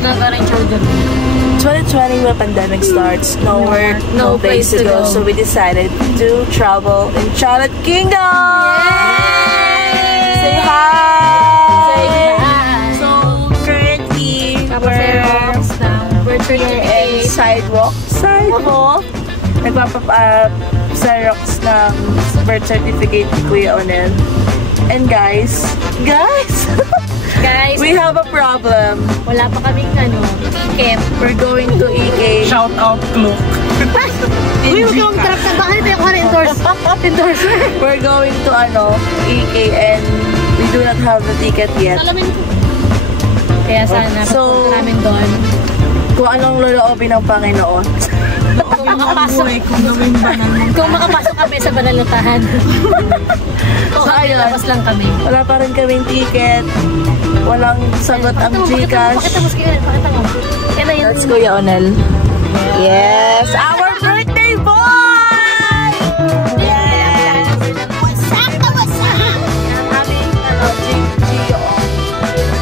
nagkakaroon children. 2020 when pandemic starts, no work, no place to go. So we decided to travel in Charlotte Kingdom! Yay! Say hi! Say hi! So currently, we're in Sidewalk. Nagpapa-Xerox ng birth certificate ni Kuya Onel. And guys, we have a problem. Wala pa kaming ticket. We're going to EK. Shout out, Cloak. Uy, huwag yung trap na bakit yung endorser. We're going to EK and we do not have the ticket yet. Kaya sana papunta namin doon. Kung anong loloobin ng Panginoon. Kung makapasok kami sa Banalutahan. Kung labas lang kami. Wala pa rin kaming ticket. Walang sagot ang Gcash. Pakita mo. That's Kuya Onel. Yes! Our birthday boy! Yes! What's up? Aming Gio.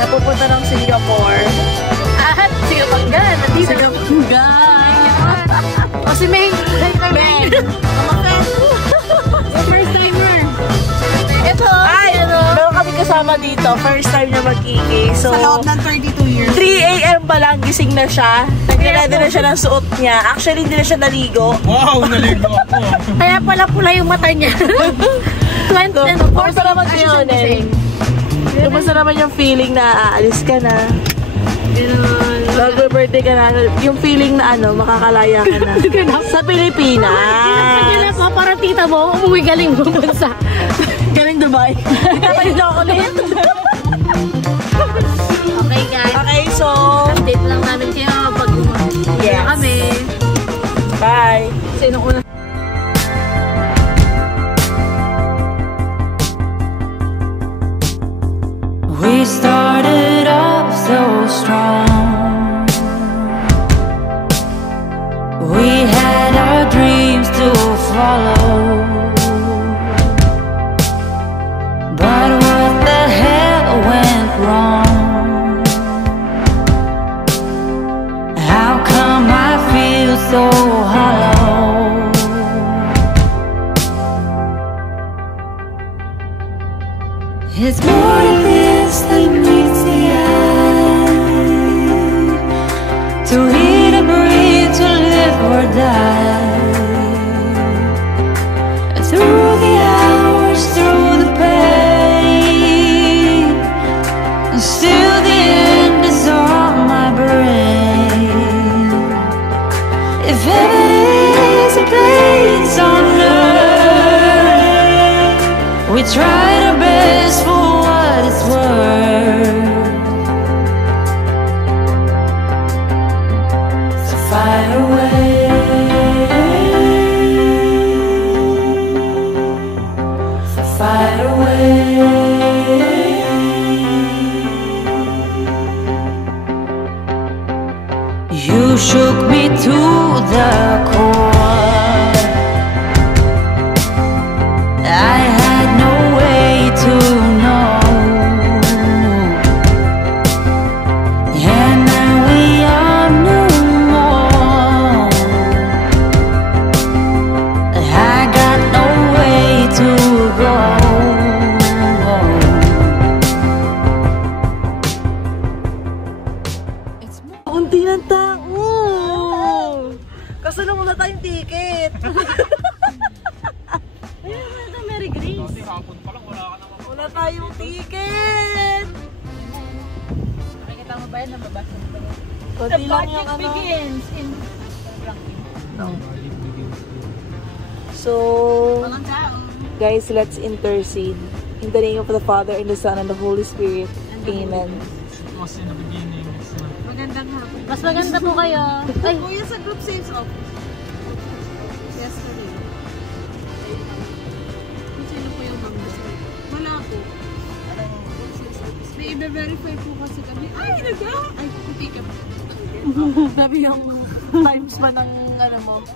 Napupunta ng Singapore. At Singapanggan. O si May. First timer. Ito. Meron kami kasama dito. First time na mag-EK. So, sa loob ng 32 years. 3 AM pa lang gising na siya. Nag-ready na siya ng suot niya. Actually, hindi na siya naligo. Wow, naligo ako. Kaya pala pula yung mata niya. 20. Kumusta naman yun eh? Kumusta naman yung feeling na aalis ka na? Mag-birthday ka na, yung feeling na makakalaya ka na sa Pilipinas. Para tita mo, umuwi galing mong bansa. Galing Dubai. Kapag chocolate. Okay guys. Okay, so update lang namin kayo pag yes. Kami. Bye. Sino una? We started off so strong. We had our dreams to follow. But what the hell went wrong? How come I feel so hollow? It's more than this than meets the eye. To eat and breathe, to live or die. Through the hours, through the pain, and still the end is on my brain. If heaven is a place on earth, we tried our best for what it's worth. So fight away. So fight away. You shook me to the core. I had no way to know. And now we are no more. I got no way to go. Unti ng tao. Kasi lang wala tayong ticket. Mary Grace. Wala tayong ticket. Nakikita mo ba yan? Nababasa mo ba yan? Kunti lang yung begins in... No. So, guys, let's intercede. In the name of the Father, and the Son, and the Holy Spirit. Amen. Was in the beginning. Magandang hapon. Mas maganda po kayo. Ay, Kuya sa group saves office. Yesterday. Kung sino po yung ma'am? Wala po. May i-verify po kasi kami. Ay, ay, pick up. Sabi yung times pa ng mo.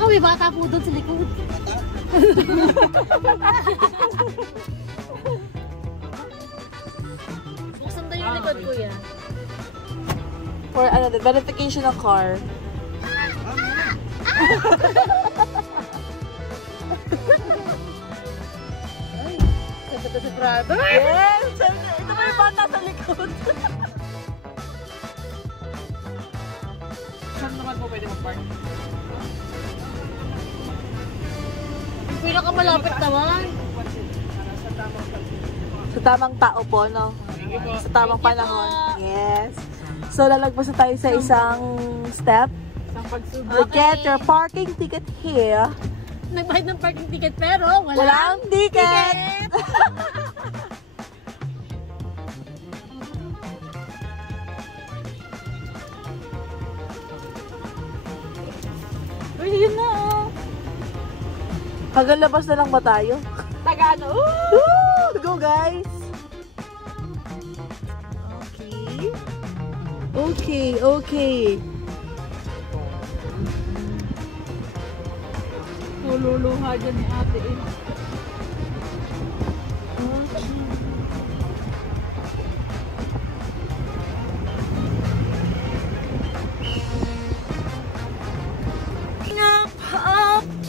naku, may bata po doon sa likod. likod, kuya. For ano, the verification of car. Ganda to si Prado. Yes! Ito pa yung bata sa likod. Saan naman po pwede mag-park? Pinakamalapit naman. Sa tamang tao po, no? Sa tamang panahon. Yes. So, lalagpas na tayo sa isang step. To get your parking ticket here. Nagbayad ng parking ticket pero Walang ticket! Uy, yun na oh. Hanggang labas na lang ba tayo? Tagano. Woo! Go guys! Okay. Okay. Nululuha dyan ni ate eh.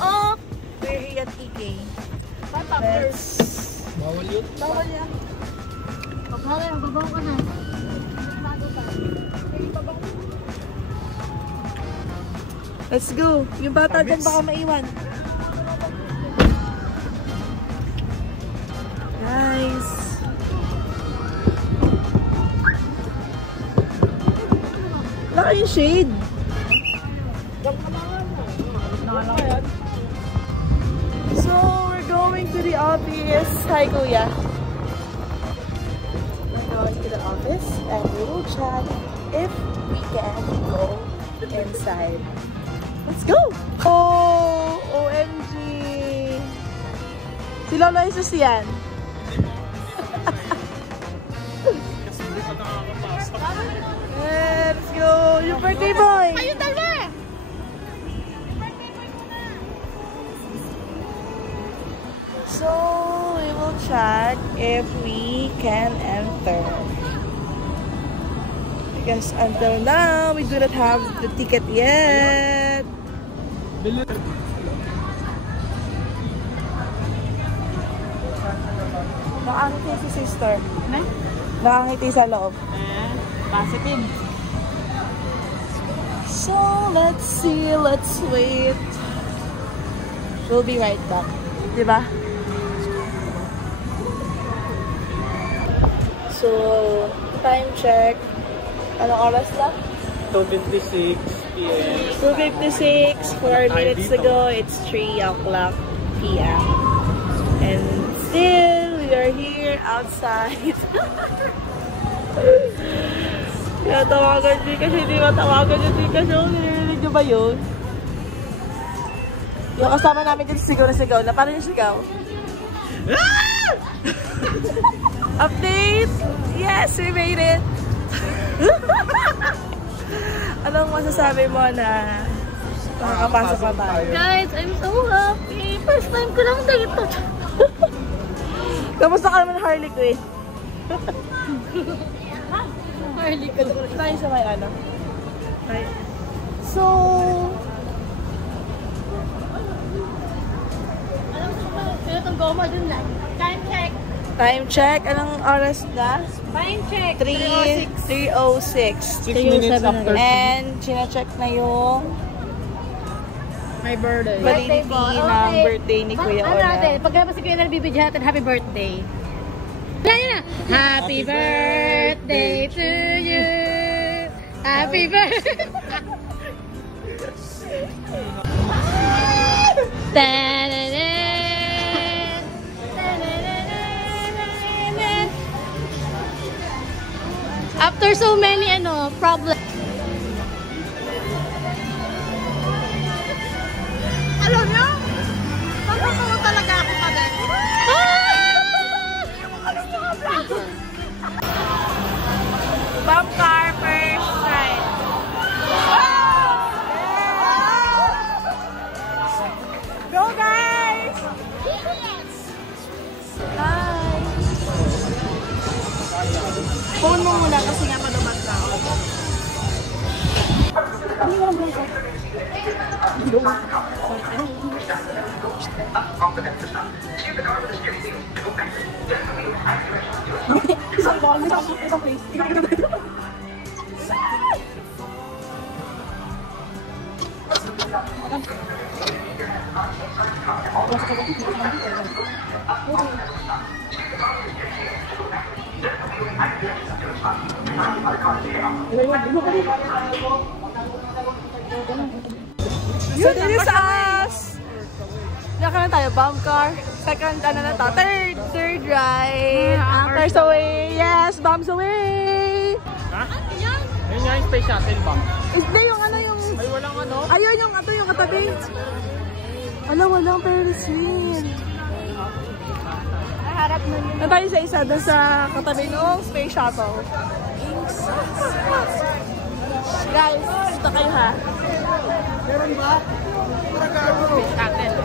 Up! We're here at EK. Bawal yun. Bawal yan. Pagkala, magbabaw ka na. Let's go. Yung bata dyan baka maiwan. Nice. Laka yung shade. So, we're going to the office. Hi, Kuya. We're going to the office and we will chat if we can go inside. Let's go! Oh! OMG! Si Lola Jesus yan. Kasi hindi pa nakakapasok. Let's go! Yung birthday boy! Ayun, dalawa! So, we will check if we can enter. Because until now, we do not have the ticket yet. Nakangiti si sister. Nakangiti sa loob. Positive. So, let's see. Let's wait. We'll be right back. Diba? So, time check. Anong oras na? 2:56 p.m. 2:56. 4 minutes ago, it's 3 o'clock p.m. And still, we are here outside. Kaya tawagan din kasi hindi matawagan yung di kasi nililinig nyo ba yun? Yung kasama namin dito sigaw na sigaw. Na paano yung sigaw? Update! Yes, we made it! Anong masasabi mo na makakapasok na tayo? Guys, I'm so happy. First time ko lang dito. Kamusta ka naman Harley Quinn? Harley ko. Tayo sa may ano. Okay. So, Alam mo ba, sila itong goma dun lang. Time check. time check. Anong oras na? Time check. 3:06. 6 minutes after. And, sina-check na yung My birthday. validity ng birthday ni Kuya Ano natin? Ona. Pagkabas si Kuya Ona, bibidyo natin, happy birthday. Kaya na! Happy birthday to you! Happy birthday! After so many problems. Alam niyo? Pagkakaroon talaga ako pa din. Bump car first ride. Go guys! Hi! Phone mo muna. Isang place. So this is us! Naka na tayo, bomb car. Second, ano na to? Third ride. Anchors away. Yes, bombs away. Ha? Ayun nga yung space shuttle bomb. Hindi yung ano yung... Ay, walang ano? Ayun yung ato yung katabi. Walang Ferris wheel. Harap mo yun. Na tayo sa isa doon sa katabi ng space shuttle. Guys, ito kayo ha. Meron ba? Space shuttle.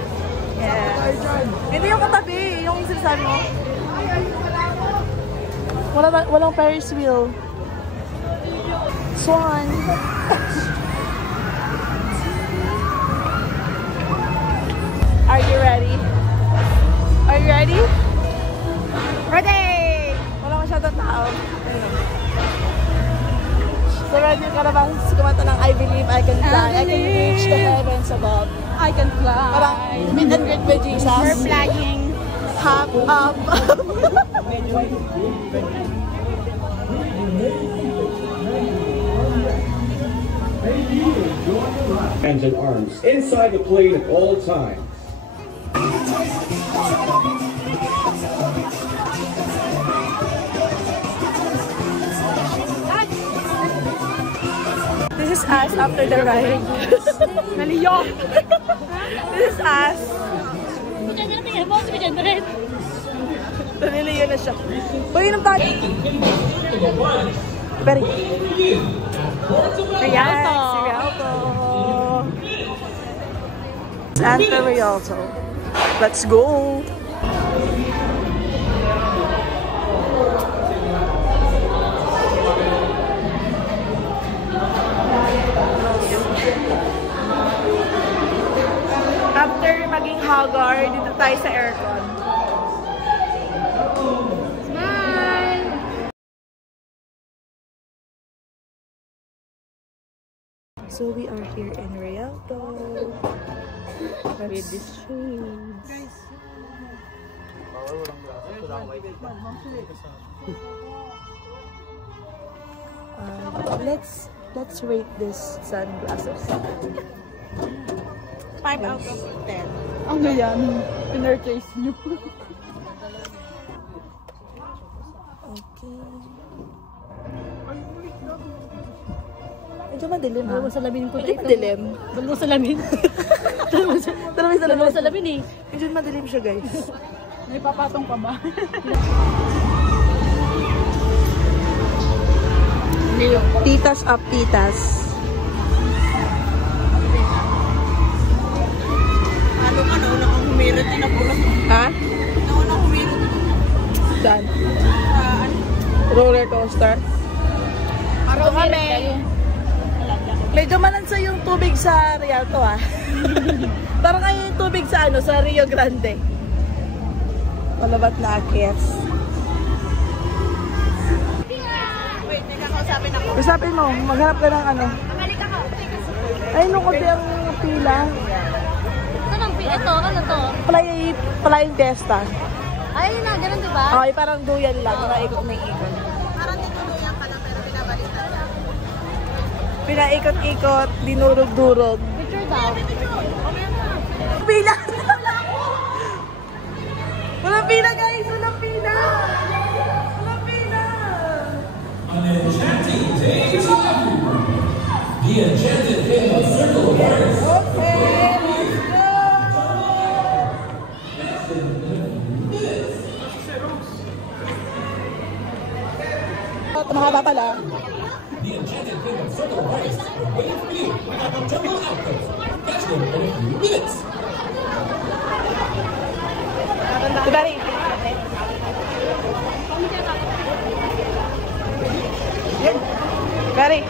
Yes. Hindi yung katabi, yung sinasabi mo. Walang Ferris wheel. Swan. Are you ready? Are you ready? Ready! Wala masyadong tao. So ready ka na bang kumanta ng I believe I can fly, I can reach the heavens above. I can fly. Parang meet and greet with Jesus. We're flying. Hop up. Hands and arms inside the plane at all times. This is us after the ride. Naliyo. This is us. Naliliyo na siya. Uy, yun ang tayo. Very. Rialto. Rialto. Enter Rialto. Let's go. After maging Hagar, dito tayo sa aircon. Smile! So we are here in Rialto. With these shades. Let's rate this sunglasses. 5 out of 10. Ano yan? Pinurchase nyo. Okay. Medyo madilim ha? Dalawa salamin ko Medyo madilim. Dalawa salamin. Dalawa salamin eh. Medyo madilim siya guys. May papatong pa ba? Titas up titas. Ano ka, nauna kang humirot din ako. Ha? Nauna humirot. Saan? Roller coaster. Araw kami. Medyo malansa yung tubig sa Rialto ah. Parang ngayon yung tubig sa ano, sa Rio Grande. Malabat na akits. Wait, nagkakausapin ako. Usapin mo, maghanap ka ng ano. Ay, nung konti ang pila. Ito, ano to? Flying Testa. Ay, na, ganun diba? Okay, parang duyan lang. Mga ikot may ikot. Parang tinuluyan ka na pero pinabalitan lang. Pinaikot-ikot, dinurog-durog. Picture daw. Pila! Walang pila guys! Walang pila! Walang pila! An enchanting day to everyone. The enchanted king of circle words. Okay, let's go! Mahaba pala. The enchanted king of circle words. Waiting for you. Jungle outfit. Catch you in a few minutes. Dibari. Yan. Dibari.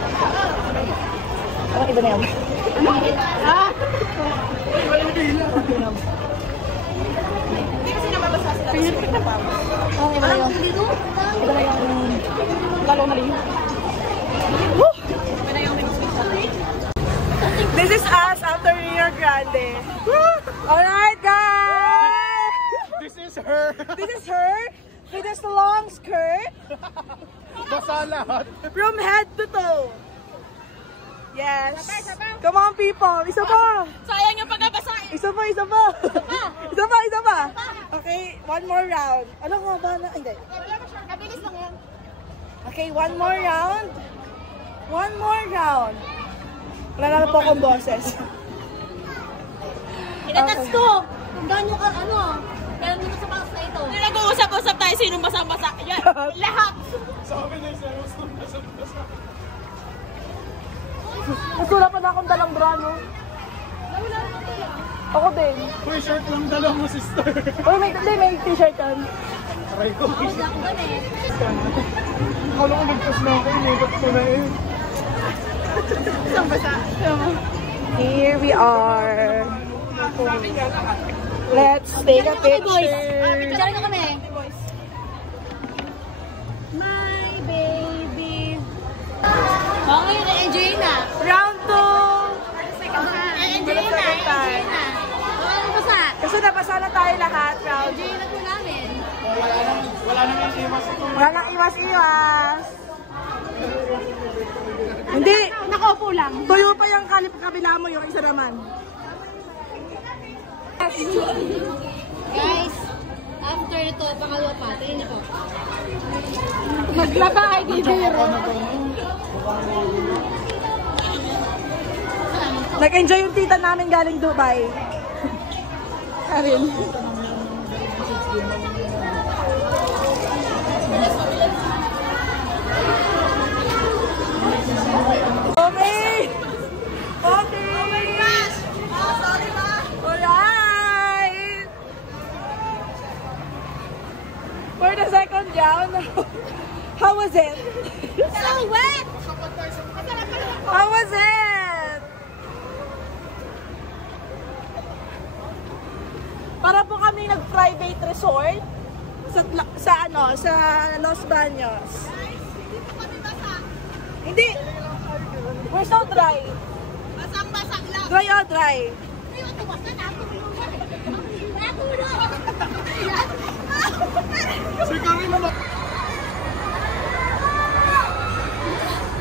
Ano iba na yan? Hindi kasi nababasa sila. Okay ba yun? Ito na yung lalo na rin. This is us after Rio Grande. Alright, guys! This is her. This is her with this long skirt Basa lahat. from head to toe. Yes. Come on, people. Isa pa. Sayang yung pagkabasa. Isa pa. Isa pa. Okay, one more round. Ano nga ba na? Hindi. Kabilis lang yan. Okay, one more round. One more round. Wala na po akong boses. Inatas ko. Kung gano'n ka, gano'n mo sa box na ito. Hindi nag-uusap-usap tayo sinong basa-basa. Yan, lahat. Sabi niya sa basa. Mas wala pa na akong dalang bra, no? Ako din. Uy, shirt lang dala mo, sister. Uy, may t-shirt yan. Aray ko. Ako na ako ganit. Kala ko nagtas na ako. Inikot ko na eh. Isang basa. Here we are. Let's take a picture. Picture na kami. My baby. Okay, na-enjoy na. Round 2. Enjoy na. Okay, basa. Kasi nabasa na tayo lahat. Round 2. Enjoy na po namin. Wala nang iwas ito. Wala nang iwas-iwas. Hindi. Nakaupo lang. Tuyo pa yung kabila mo, yung isa naman. Guys, after ito, pangalawa pa. Tingin niyo po. Maglaba ay di biro. Nag-enjoy yung tita namin galing Dubai. Karin. Okay! Okay! Oh my gosh! Oh, sorry ma! Alright! For the second round, how was it? So wet! How was it? Para po kami nag-private resort sa Los Baños. Hindi. We're so dry. Basang-basang lang. Dry or dry?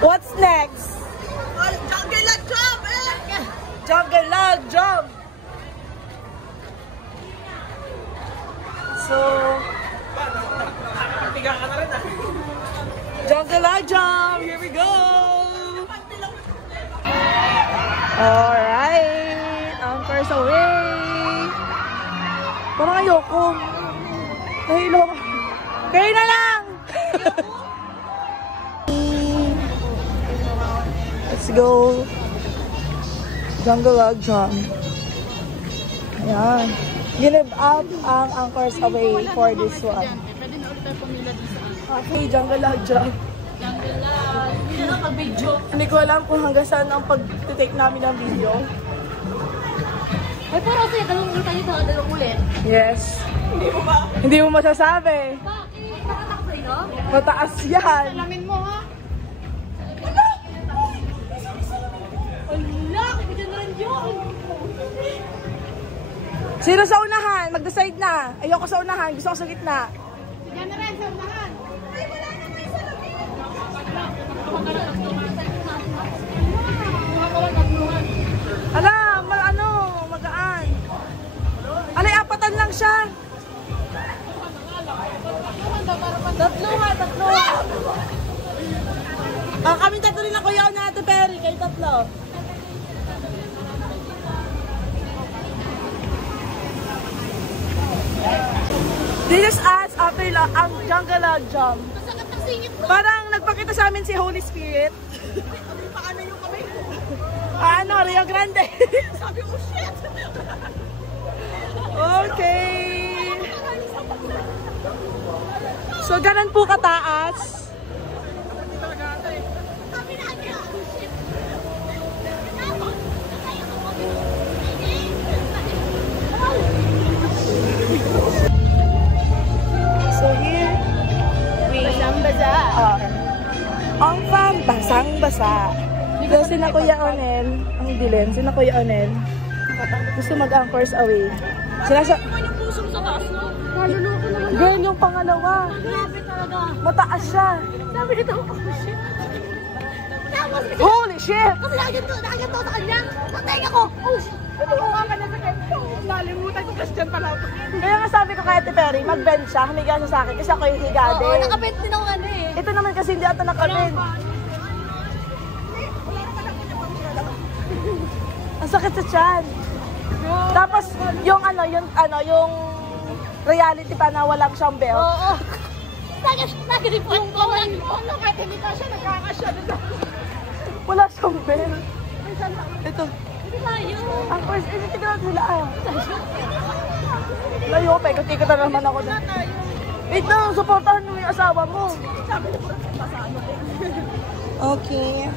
What's next? Jungle at job! Jungle log job. So, jungle log job. Here we go. Alright. Anchors away. Parang ayoko. Nahilo ko. Kayo na lang. Let's go. Jungle log jump. Ayan. Give up ang anchors away for this one. Pwede na ulit tayo pumila dito sa Okay, jungle log jump. jungle lang. Hindi na pag-video. Hindi ko alam kung hanggang saan ang pag-take namin ng video. Ay, parang kasi dalawang ulit tayo sa dalawang ulit. Yes. Hindi mo masasabi. Bakit? Nakatakbo ito? Mataas yan. Alamin mo ha? Ala, kaya na rin yun. Sino sa unahan? Mag-decide na. Ayoko sa unahan. Gusto ko sa gitna. Yan na rin sa unahan. Ay, wala na kayo sa Ala, magaan. Alay, apatan lang siya. Tatlo. Kami tatlo rin na kuya na Ate Perry. Kayo tatlo. This is us after ang jungle log jump. Masakit ang singit mo. Parang nagpakita sa amin si Holy Spirit. Paano yung kamay ko? Rio Grande. Sabi ko, shit! Okay. So, ganun po kataas. Ang fan, basang-basa. So, sina Kuya Onel, ang dilim, sina Kuya Onel, gusto mag-anchors away. Sila siya, girl, yung pangalawa. Grabe talaga. Mataas siya. Sabi nito, oh shit. Tapos, Holy shit! kasi nakaganto sa kanya. Patay ako. Oh shit. Tumuha ka na sa kanya. Nalimutan ko kasi dyan pala ako. Kaya nga sabi ko kay Ate Perry, mag-bend siya, humiga siya sa akin kasi ako yung higa din. Oo, nakabent din ako ano eh. Ito naman kasi hindi ata nakabend. Ang sakit sa tiyan. Tapos yung yung reality pa na walang siyang belt. Oo. Nag-report ko. Ano kahit hindi ka siya nagkakasya. Wala siyang belt. Ito. Hindi tayo. Ang first, tignan nila layo pa, ikot-ikot na naman ako na. Wait lang, supportahan mo yung asawa mo. Okay.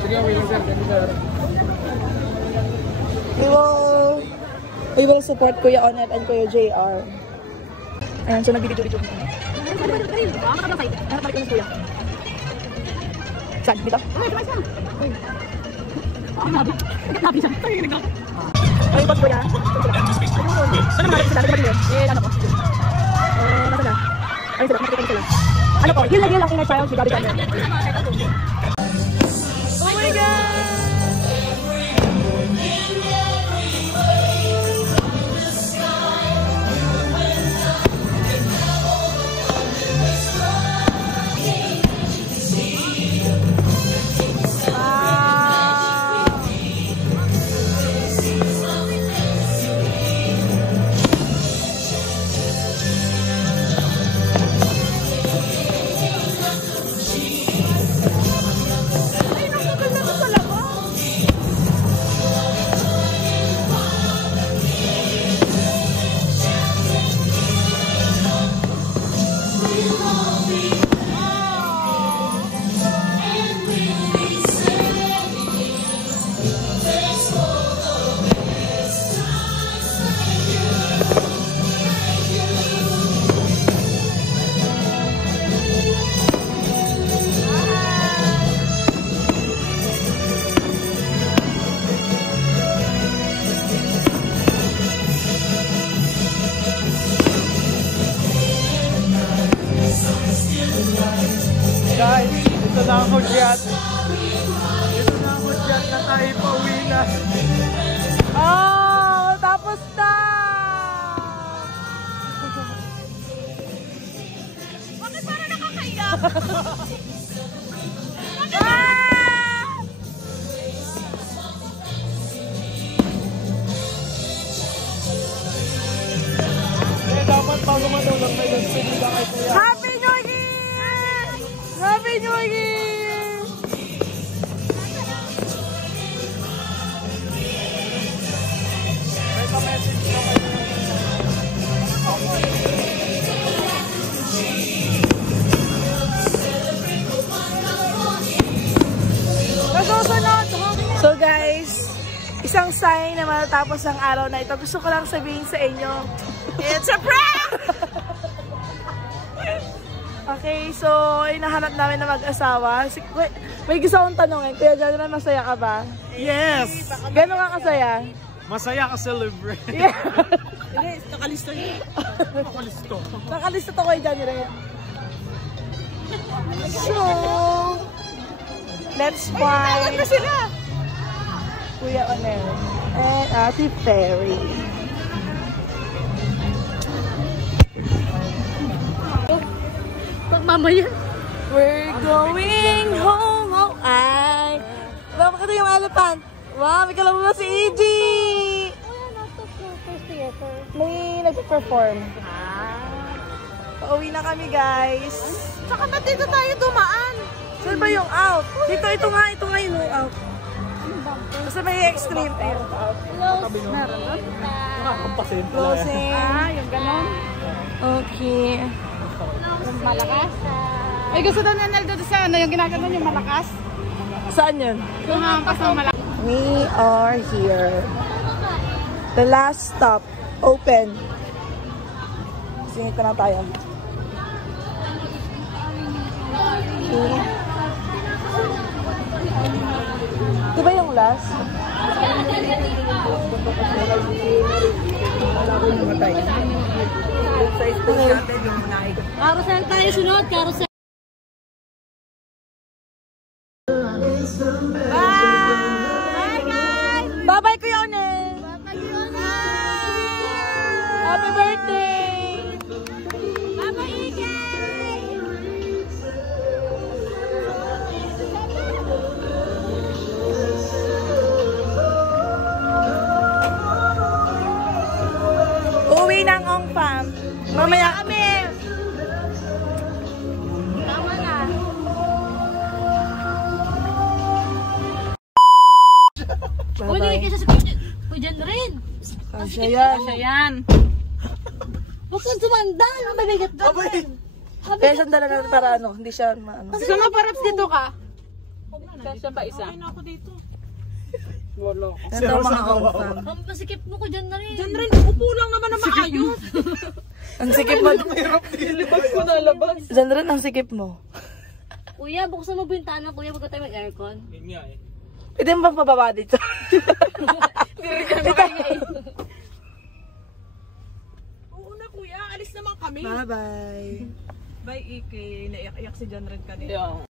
Sige, wait lang sir. We will support Kuya Onet and Kuya JR. Ayan, so nagbibidyo-video. Saan? Dito? Ay, ba't Kuya? Ano naman sila? Ano po? Nasa na? Ay, sila. Nakikita sila. Ano po? Heal na heal ang inner child si Gabi Gabi. Oh my God! Guys, ito na ang hudyat. Ito na ang hudyat na tayo pauwi na. Oh, tapos na! Bakit parang nakakaiyak? Kaya dapat bago matulog may nagpili lang kayo kaya. Happy New Year! Happy New Year! May pa-message na kayo. So guys, isang sign na matatapos ang araw na ito. Gusto ko lang sabihin sa inyo, it's a prank! Okay, so hinahanap namin na mag-asawa. May gusto akong tanongin, Kuya John, masaya ka ba? Yes! Gano'n ka kasaya? Masaya ka celebrate. Yeah. Hindi, nakalista niyo. Nakalisto. Nakalista to Kuya John rin. So, let's find Kuya Onel and Ate Perry. Mamaya. We're going home. Oh, ay. Bakit ito yung elephant? Wow, may kalabas si EG. May nag-perform. Pauwi na kami, guys. Saka ba't dito tayo dumaan? Saan ba yung out? Dito, ito nga yung out. Kasi may extreme. Ayun. Meron doon? Nakakampasin pala. Closing. Yung ganon. Okay. Yung malakas. Ay, gusto daw ni Neldo sa ano, yung ginaganon yung malakas. Saan yun? Yung hampas ng malakas. We are here. The last stop. Open. Singit ko na tayo. Di ba yung last? Carousel tayo sunod, carousel. Bye-bye, Kuya Onel! Happy birthday! Bye-bye, Igay! Uwi ng Ong Fam. Mamaya kami. Tama na. Uy, Bye-bye. kasi sa Kuya rin. Kasya yan. Ayan. Huwag kang sumandal. Mabigat ka. Kaya sandala natin para ano, hindi siya maano. Gusto mo paraps dito ka? Yan Si daw Rosa mga Ong kawawa. Fam. Ang pasikip mo ko dyan na rin. Diyan rin, upo lang naman na maayos. Ang sikip mo. Ilibas ko na labas. Diyan rin ang sikip mo. Kuya, buksan mo bintana, kuya, bago tayo mag-aircon. Yun nga eh. Pwede mo bang pababa dito? Oo na kuya, alis naman kami. Bye-bye. Bye Iki, naiyak-iyak si John Red kanina.